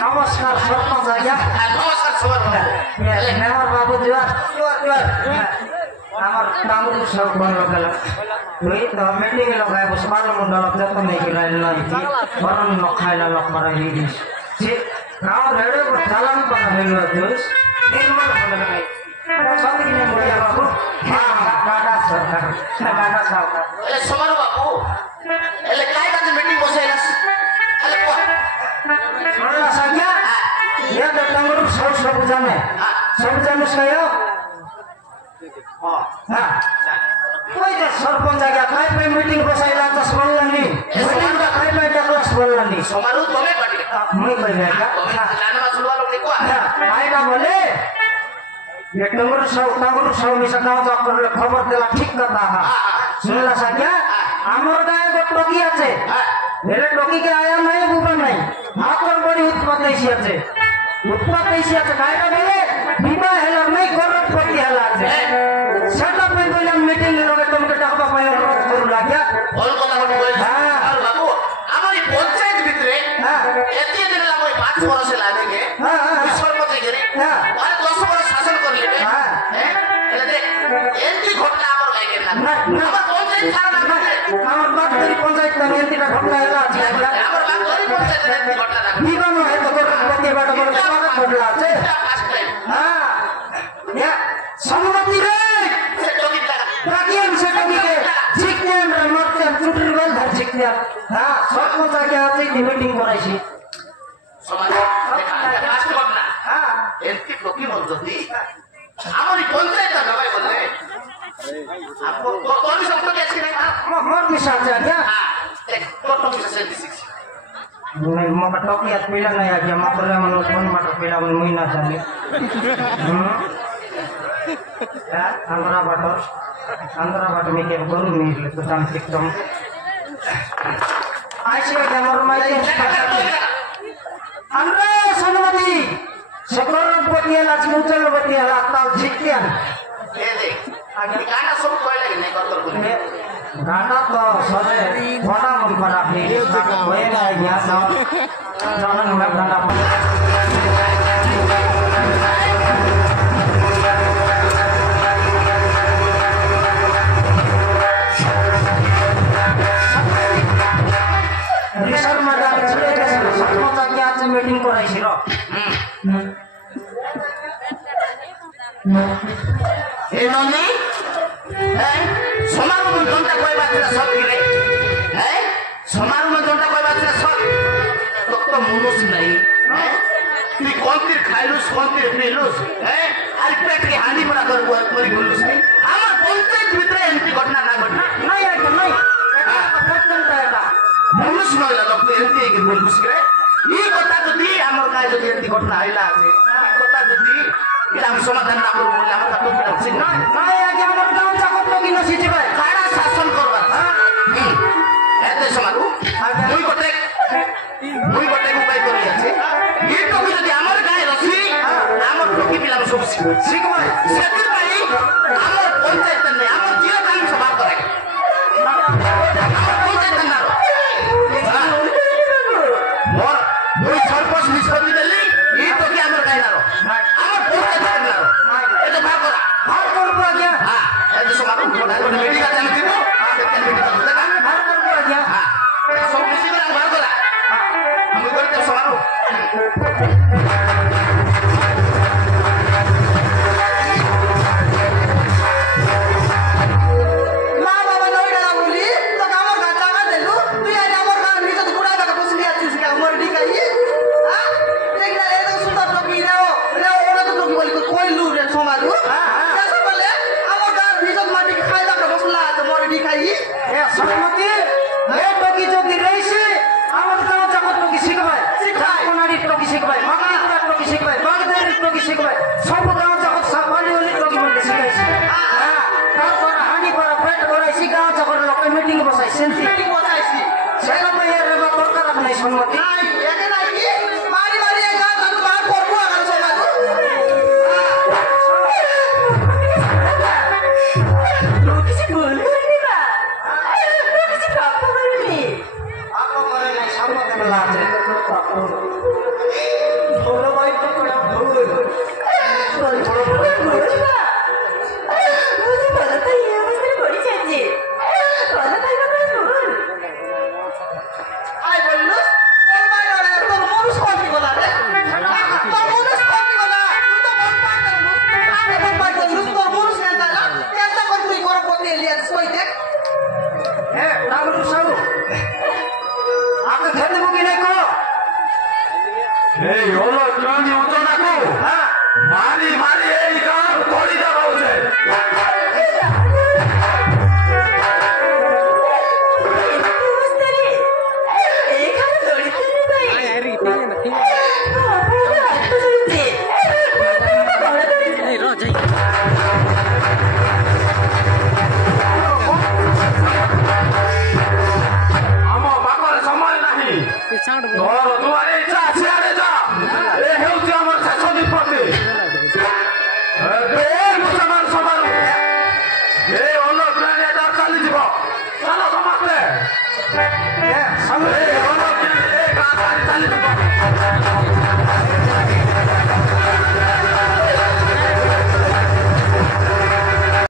नमस्कार सरपंच आज्ञा नमस्कार सबर मेहर बाबू जुआर আমার কামরু সব বড় গেল তুই তো মিটিং লগাই বসবার মন্ডল যত নেই গেল নাই বরণ নখাইলা লোক মারা হিদিস যে নাও রেড়ে চালান পানা হইল তুই নির্মল হল নাই সব দিনে মরিয়া বাবু হ্যাঁ টাটা সরকার টাটা সরকার এলে সবার বাবু এলে কাই কাজে মিটিং বসাইলাস এলে কোয়া শুনলা সাজ্ঞা ইয়া তো কামরু সব জানে সয় হ্যাঁ ওই যে সরপঞ্চ আগে খাই পাই মিটিং বসাইলা তো বললানি মিটিংটা খাই পাই ক্লাস বললানি সমারু তুমি পাটি মুই কইবে এটা জানা শুনবা লোক নি কোয়া আইনা বলে ये टंगुर सौ मिसा गाँव तो करले खबर देला ठीक कथा हा सुनला साज्ञा आमर गाय को टोकी আছে मेरे टोकी के आया नहीं बुबा नहीं आकर बड़ी उत्पात ऐसी আছে गायटा बोले बीमा हेला नहीं करोड़पति हेला আছে সেটা কই বললাম মিটিং এর লগে তোমাকে টাকা পাই অনুরোধ করু লাগিয়া বল কথা বল হ্যাঁ আর বাবু আমার এই পঞ্চায়েত ভিতরে হ্যাঁ এত দিন লাগবে 5 বছর লাগে হ্যাঁ সরপঞ্চ গেরে হ্যাঁ আর 10 বছর শাসন করলে হ্যাঁ এলে দেখ এন্টি ঘটনা আমার গায়কে না আমার পঞ্চায়েত ছাড়া না আমার বাপ তরি পঞ্চায়েত না এন্টিটা ঘটনা হেলা আছে আমার বাপ তরি পঞ্চায়েত এন্টি ঘটনা না বিবানো হে তো কरोड़पति বাটা বলে তোমাকে ঘটনা আছে হ্যাঁ ইয়া সম্মতি রে সে টকি টাকা রাখিয়েন সেটাকে শিখতেন রে মরতেন চুটির বেল ধর শিখতেন হ্যাঁ সরপঞ্চ আগে আছে মিটিং করাইছি সমাজ ফাস্ট ঘটনা হ্যাঁ এন্টি টকি মধ্যে আমার এই পঞ্চায়েত না ভাই বলে আপনি তোর সম্পর্কে আছে না মোর মিশা আছে আজ্ঞা দেখ তোর তো মিশা 76 नहीं मका टोकी आत मिला नहीं आज्ञा मापले मन फोन माटर पिला मन मुई ना जाने आंध्रा बाट में के गुरु मिल तो जान सिस्टम आइसे हमर माई আমরা সনমতি সকরপতি লাজ মুচলপতি হলা তাও জিতিয়ান এ দেখ আগে গানা সব কই লাগে নাই কত করে गाना तो सरे बड़ा मन करा भी होए ना गया सब जानन में गाना रिसर मजा छले सचमुच आके आज मीटिंग कराइछि र ए ननी समारोह में जनता कोई बात ना सब गिरे हैं समारोह में जनता कोई बात ना सब तो मुनुस नहीं हैं तू कौन खाइलुस कौन पीलुस हैं अरे पेट के हानि बड़ा कर कोई बोलुस नहीं আমার পঞ্চায়েত ভিতরে এমপি ঘটনা না ঘটনা নাই আছে নাই প্রত্যেকটা এটা মুনুস নয় লোক এমপি কে বলুস রে এই কথা যদি আমার কাছে যদি এমপি ঘটনা আইলা আছে এই কথা যদি এটা আমি সমাধান না করব বলে আমার তো ফিরা উচিত নয় নাই আগে আমার গাঁও চাকর তো কিনা সিটি ভাই কারা শাসন করবা এতে সমারু দুই গটে উপায় করি আছে এই টকি যদি আমার গায়ে রসি আমার টকি পিলাম সব শিখ ভাই সেতির ভাই আমার পঞ্চায়েত নেই আমার জিও টাইম সভা করে আমার পঞ্চায়েত না মোর দুই সরপঞ্চ নিষ্পত্তি দিলি এই টকি আমার গায়ে না আমার পঞ্চায়েত না এটা ভাগ করা ভাগ করব আগে হ্যাঁ এতে সমারু মিটিং আছে আমি দিব ভাগ করব আগে সব কিছু করে ভাগ করা আমি করতে সমারু সরমতি এ টকি যদি রইছে আমার গাঁও চাকর talkie শিখবাই Connery talkie শিখবাই মাগিপুরা talkie শিখবাই বাগদারি talkie শিখবাই সব গাঁও চাকর সাফালি হলি টকি মধ্যে শিখাইছি হ্যাঁ তারপর হানি করা পেট ভরাইছি গাঁও চাকর লোক মিটিং বসাই সেন্সি মিটিং বসাইছি সেটা তো এর রেবা দরকার নাই সম্মতি নাই একে নাই কি মারি মারি গাঁও চাকর বার করব আর সমাজ ଗଲା ଯେ ଭଲ ଭାଇ ତ କଣ ଭୁଲ ତୋର ଦୁଆରେ ଇଚ୍ଛା ସିଆଡ଼େ ଯା ଏ ହେଉଛି ଆମର ଶେଷ ନିଷ୍ପତ୍ତି